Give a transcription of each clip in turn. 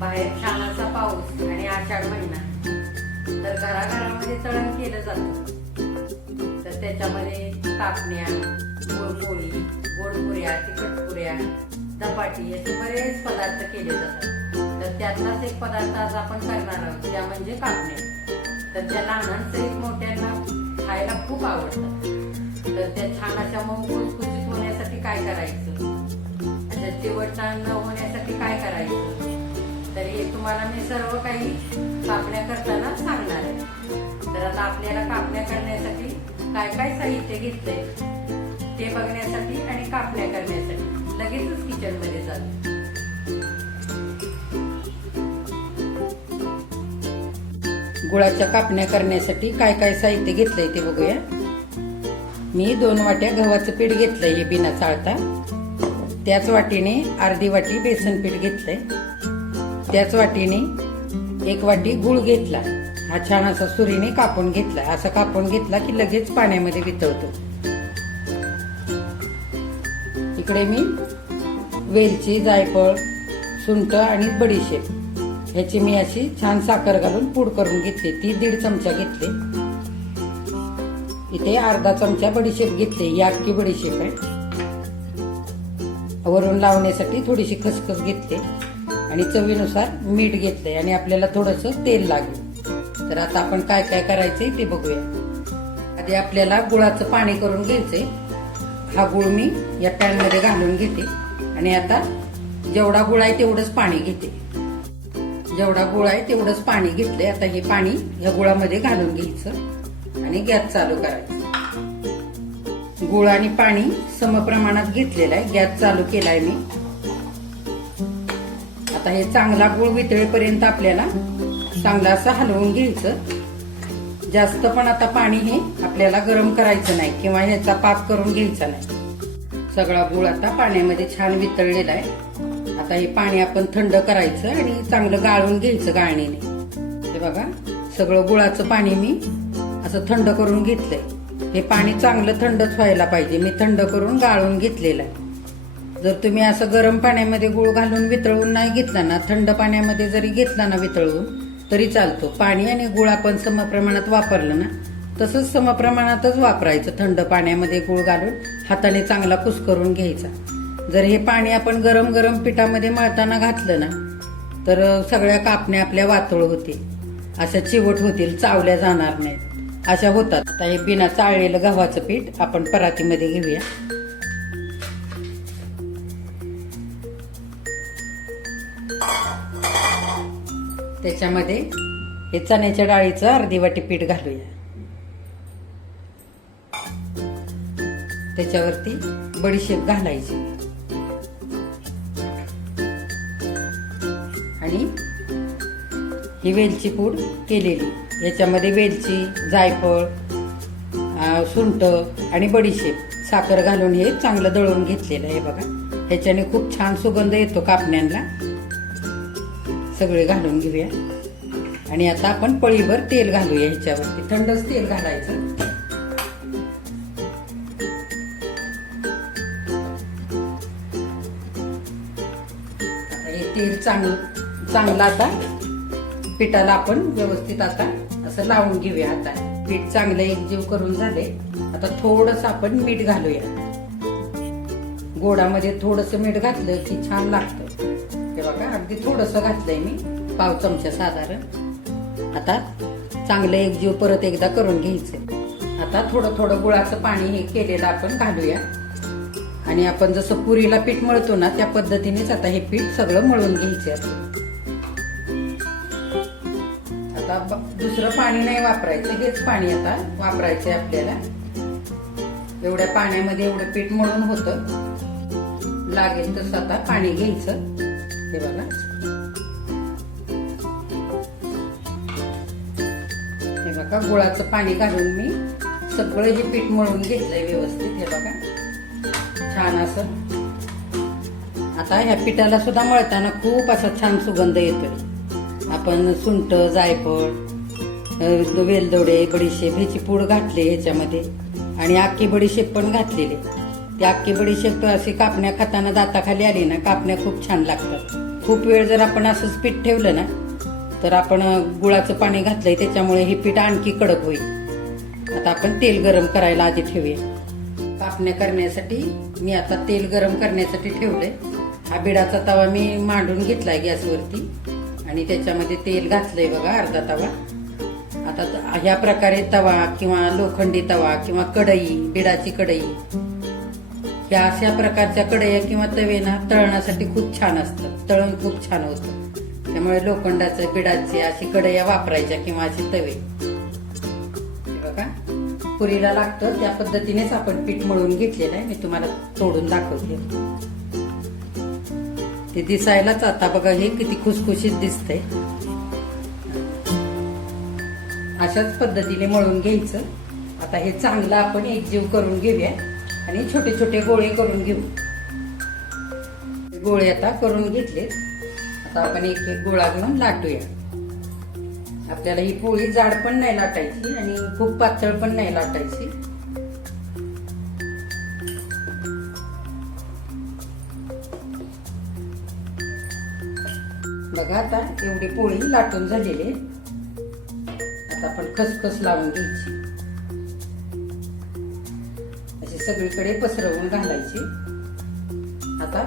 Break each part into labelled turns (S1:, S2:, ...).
S1: बाहेर छानाचा पाऊस आणि आषाढ महिना. तर घराघरामध्ये तळण केलं जातं. तर त्याच्यामध्ये कापण्या गोडपोळी गोडपुऱ्या तिखटपुऱ्या धपाटी असे बरेच पदार्थ केले जातात. तर त्यातलाच एक पदार्थ आज आपण करणार आहोत त्या म्हणजे कापण्या. तर त्या लहानांसहित मोठ्यांना खायला खूप आवडतात तर त्या छान अशा मऊ खुसखुशीत होण्यासाठी काय करायचं? म्हणजे अशा न होण्यासाठी काय करायचं? तर हे तुम्हाला मी सर्व काही कापण्या करताना सांगणार आहे. तर आता आपल्याला कापण्या करण्यासाठी काय काय साहित्य घेतलंय ते बघण्यासाठी आणि कापण्या करण्यासाठी. लगेचच किचनमध्ये गुळाच्या कापण्या करण्यासाठी काय काय साहित्य घेतलंय ते बघूया. मी दोन वाट्या गव्हाचं पीठ घेतलंय हे बिना चाळता. त्याच वाटीने अर्धी वाटी बेसन पीठ घेतलंय. त्याच वाटीने एक वाटी गुळ घेतला. हा छान असा सुरीने कापून घेतला. असा कापून घेतला की लगेच पाण्यामध्ये वितळतो. इकडे मी वेलची जायफळ सुंठ आणि बडीशेप ह्याची मी अशी छान साखर घालून पूड करून घेतली. ती दीड चमचा घेतले. इथे अर्धा चमचा बडीशेप घेतली. ही बडीशेप आहे. वरून लावण्यासाठी थोडीशी खसखस घेतली आणि चवीनुसार मीठ घेतलंय आणि आपल्याला थोडस तेल लागेल. तर आता आपण काय काय करायचंय ते बघूया. आधी आपल्याला गुळाचं पाणी करून घ्यायचंय. हा गुळ मी या पॅनमध्ये घालून घेते आणि आता जेवढा गुळ आहे तेवढंच पाणी घेते. जेवढा गुळ आहे तेवढंच पाणी घेतलंय. आता हे पाणी या गुळामध्ये घालून घ्यायचं आणि गॅस चालू करायचं. गुळ आणि पाणी समप्रमाणात घेतलेलं आहे. गॅस चालू केलाय मी. आता हे चांगला गुळ वितळेपर्यंत आपल्याला चांगला असं हलवून घ्यायचं. जास्त पण आता पाणी हे आपल्याला गरम करायचं नाही किंवा ह्याचा पाक करून घ्यायचा नाही. सगळा गुळ आता पाण्यामध्ये छान वितळलेला आहे. आता हे पाणी आपण थंड करायचं आणि चांगलं गाळून घ्यायचं गाळणीने. हे बघा सगळं गुळाचं पाणी मी असं थंड करून घेतलंय. हे पाणी चांगलं थंडच व्हायला पाहिजे. मी थंड करून गाळून घेतलेलं आहे. जर तुम्ही असं गरम पाण्यामध्ये गुळ घालून वितळवून नाही घेतला ना थंड पाण्यामध्ये जरी घेतला ना वितळवून तरी चालतो. पाणी आणि गुळ आपण समप्रमाणात वापरलं ना तसंच समप्रमाणातच वापरायचं. थंड पाण्यामध्ये गुळ घालून हाताने चांगला कुस्करून घ्यायचा. जर हे पाणी आपण गरम गरम पिठामध्ये मळताना घातलं ना तर सगळ्या कापण्या आपल्या वातोळ होतील. अशा चिवट होतील चावल्या जाणार नाहीत. अशा होतात. आता हे बिना चाळलेलं गव्हाचं पीठ आपण परातीमध्ये घेऊया. त्याच्यामध्ये हे चण्याच्या डाळीचं अर्धी वाटी पीठ घालूया. त्याच्यावरती बडीशेप घालायची. आणि ही वेलची पूड केलेली. याच्यामध्ये वेलची जायफळ सुंट सुंठ आणि बडीशेप. साखर घालून हे चांगलं दळून घेतलेलं आहे बघा. ह्याच्याने खूप छान सुगंध येतो कापण्यांना. सगळे घालून घेऊया. आणि आता आपण पळीभर तेल घालूया ह्याच्यावरती. थंडच तेल घालायचं. हे तेल चांगलं चांगलं आता पिठाला आपण व्यवस्थित आता असं लावून घेऊया आता. पीठ चांगलं एकजीव करून झाले. आता थोडस आपण मीठ घालूया. गोडामध्ये थोडस मीठ घातलं की छान लागतं. ते बघा अगदी थोडस घातलंय मी पाव चमचा साधारण. आता चांगलं एकजीव परत एकदा करून घ्यायचं. आता थोडं थोडं गुळाचं पाणी हे केलेलं आपण घालूया. आणि आपण जसं पुरीला पीठ मळतो ना त्या पद्धतीनेच आता हे पीठ सगळं मळून घ्यायचे असते दुसरं पाणी नाही वापरायचं हेच पाणी आता वापरायचंय आपल्याला. एवढ्या पाण्यामध्ये एवढं पीठ मळून होतं. लागेल तसं आता पाणी घ्यायचं. हे बघा. हे बघा गुळाचं पाणी घालून मी सगळं हे पीठ मळून घेतलंय व्यवस्थित. हे बघा. छान असं. आता ह्या पिठाला सुद्धा मळताना खूप असा छान सुगंध येतोय. आपण सुंट जायफळ वेलदोडे बडीशेप ह्याची पूड घातली ह्याच्यामध्ये. आणि अख्खी बडीशेप पण घातलेली. ती अख्खी बडीशेप अशी कापण्या खाताना दाताखाली आली ना कापण्या खूप छान लागतात. खूप वेळ जर आपण असंच पीठ ठेवलं ना तर आपण गुळाचं पाणी घातलंय त्याच्यामुळे हे पीठ आणखी कडक होईल. आता आपण तेल गरम करायला आधी ठेवूया. कापण्या करण्यासाठी मी आता तेल गरम करण्यासाठी ठेवलंय. हा बिडाचा तवा मी मांडून घेतलाय गॅसवरती. आणि त्याच्यामध्ये तेल घातलंय बघा अर्धा तवा. आता ह्या प्रकारे तवा किंवा लोखंडी तवा किंवा कढई बिडाची कढई ह्या अशा प्रकारच्या कढया किंवा तवे ना तळण्यासाठी खूप छान असतं तळण खूप छान होतं त्यामुळे लोखंडाचं बिडाचे अशी कढया वापरायच्या किंवा असे तवे. बघा पुरीला लागतं. त्या पद्धतीनेच आपण पीठ मळून घेतलेलं आहे. मी तुम्हाला तोडून दाखवते. ते दिसायलाच आता बघा हे किती खुसखुशीत दिसतंय. अशाच पद्धतीने मळून घ्यायचं. आता हे चांगलं आपण एकजीव करून घेऊया आणि छोटे छोटे गोळे करून घेऊ. गोळे आता करून घेतले आता आपण एक एक गोळा घेऊन लाटूया. आपल्याला ही पोळी जाड पण नाही लाटायची आणि खूप पातळ पण नाही लाटायची. बघा आता एवढी पोळी लाटून झालेली आहे. आता आपण खसखस लावून घ्यायची. अशी सगळीकडे पसरवून घालायची. आता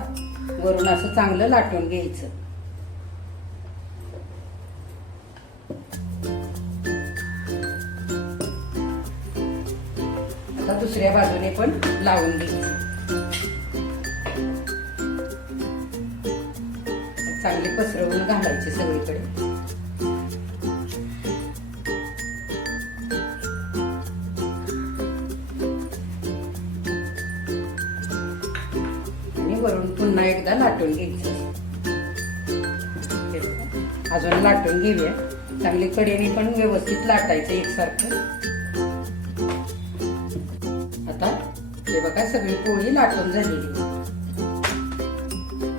S1: वरून असं चांगलं लाटून घ्यायचं. आता दुसऱ्या बाजूने पण लावून घ्यायचं. चांगले पसरवून घालायचे सगळीकडे. वरून पुन्हा एकदा लाटून घ्यायचं. अजून लाटून घेऊया. चांगली कडेने पण व्यवस्थित लाटायचं एकसारखं. आता हे बघा सगळी पोळी लाटून झालेली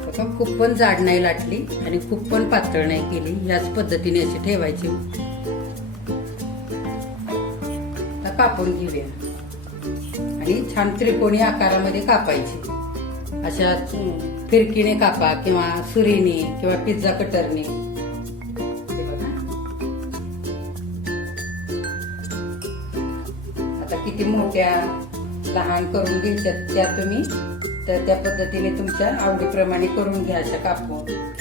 S1: बघा खूप पण जाड नाही लाटली आणि खूप पण पातळ नाही केली. याच पद्धतीने अशी ठेवायची. आता कापून घेऊया. आणि छान त्रिकोणी आकारामध्ये कापायची. अशा फिरकीने कापा किंवा सुरीने किंवा पिझ्झा कटरने. आता किती मोठ्या लहान करून घ्यायच्या त्या तुम्ही तर त्या पद्धतीने तुमच्या आवडीप्रमाणे करून घ्या अशा कापून.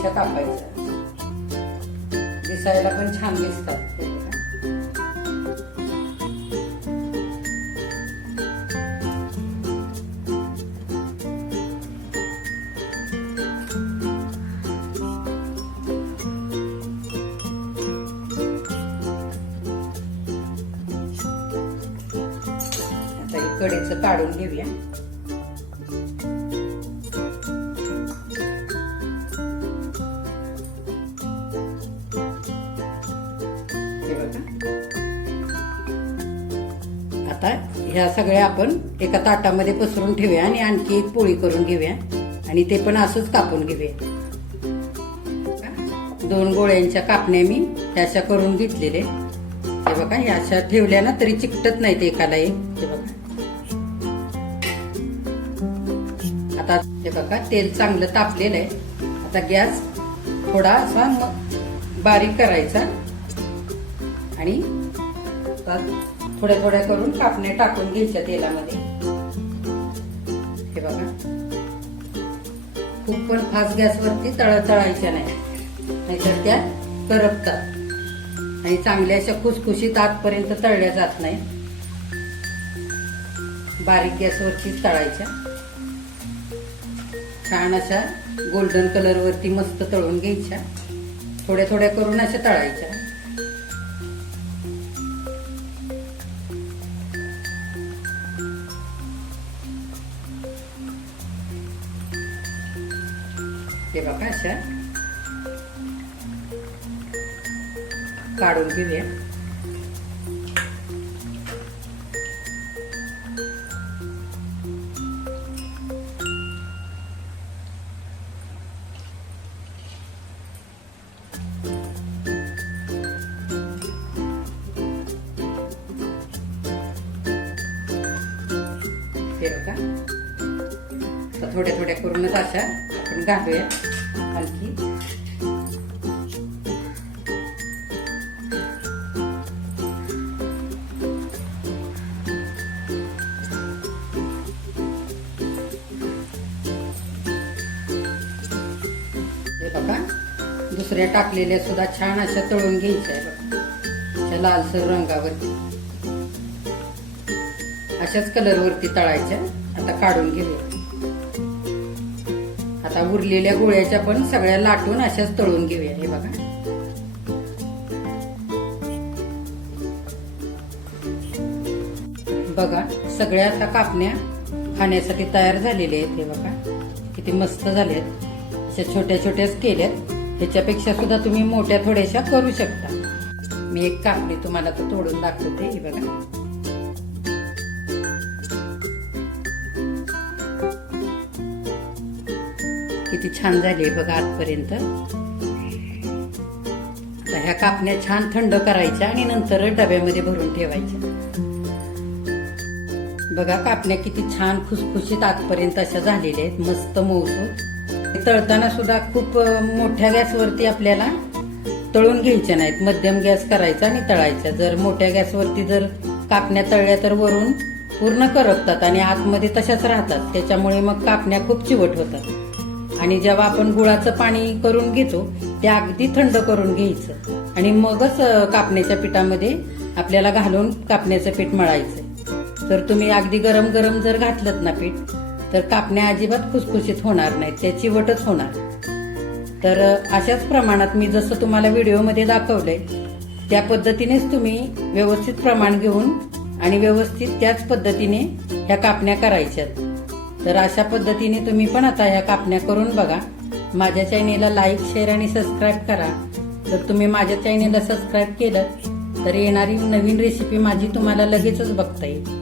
S1: अशा कापायच्या दिसायला पण छान दिसतात. कडेचं काढून घेऊया. बघा आता ह्या सगळ्या आपण एका ताटामध्ये पसरून ठेवूया आणि आणखी एक पोळी करून घेऊया. आणि ते पण असंच कापून घेऊया. दोन गोळ्यांच्या कापण्या मी ह्या अशा करून घेतलेले हे बघा ह्या अशा ठेवल्या ना तरी चिकटत नाही ते एकाला एक हे बघा. आता हे बघा तेल चांगलं तापलेलं आहे. आता गॅस थोडा असा बारीक करायचा. आणि आता थोड्या थोड्या करून कापण्या टाकून घ्यायच्या तेलामध्ये. हे बघा. खूप पण फास्ट गॅसवरती तळ तळायच्या नाही. नाहीतर त्या करपतात. आणि चांगल्या अशा खुसखुशीत आतपर्यंत तळल्या जात नाही. बारीक गॅसवरती तळायच्या. छान अशा गोल्डन कलर वरती मस्त तळून घ्यायच्या. थोड्या थोड्या करून अशा तळायच्या. हे बघा अशा काढून घेऊया. थोड्या थोड्या करूनच अशा आपण घालूया. आणखी. हे बघा दुसऱ्या टाकलेल्या सुद्धा छान अशा तळून घ्यायच्या बघा. लालसर रंगावरती. अशाच कलरवरती तळायच्या. आता काढून घेऊया. आता उरलेल्या गोळ्याच्या पण सगळ्या लाटून अशाच तळून घेऊया हे बघा. बघा सगळ्या आता कापण्या खाण्यासाठी तयार झालेल्या आहेत हे बघा. किती मस्त झाले आहेत अशा छोट्या छोट्याच केल्यात ह्याच्यापेक्षा सुद्धा तुम्ही मोठ्या थोड्याशा करू शकता. मी एक कापणी तुम्हाला तर तोडून दाखवते ही बघा. किती छान झाली आहे बघा आजपर्यंत आता ह्या कापण्या छान थंड करायच्या आणि नंतर डब्यामध्ये भरून ठेवायच्या. बघा कापण्या किती छान खुसखुशीत आजपर्यंत अशा झालेल्या आहेत मस्त मऊसूत. तळताना सुद्धा खूप मोठ्या गॅसवरती आपल्याला तळून घ्यायच्या नाहीत. मध्यम गॅस करायचा आणि तळायचा. जर मोठ्या गॅसवरती जर कापण्या तळल्या तर वरून पूर्ण करपतात आणि आतमध्ये तशाच राहतात. त्याच्यामुळे मग कापण्या खूप चिवट होतात. आणि जेव्हा आपण गुळाचं पाणी करून घेतो ते अगदी थंड करून घ्यायचं. आणि मगच कापण्याच्या पिठामध्ये आपल्याला घालून कापण्याचं पीठ मळायचं. तर तुम्ही अगदी गरम गरम जर घातलं ना पीठ तर कापण्या अजिबात खुसखुशीत होणार नाहीत त्या चिवटच होणार. तर अशाच प्रमाणात मी जसं तुम्हाला व्हिडिओमध्ये दाखवलंय त्या पद्धतीनेच तुम्ही व्यवस्थित प्रमाण घेऊन आणि व्यवस्थित त्याच पद्धतीने ह्या कापण्या करायच्यात. तर अशा पद्धतीने तुम्ही पण आता ह्या कापण्या करून बघा. माझ्या चॅनेलला लाईक शेअर आणि सबस्क्राईब करा. जर तुम्ही माझ्या चॅनेलला सबस्क्राईब केलं तर येणारी नवीन रेसिपी माझी तुम्हाला लगेचच बघता येईल.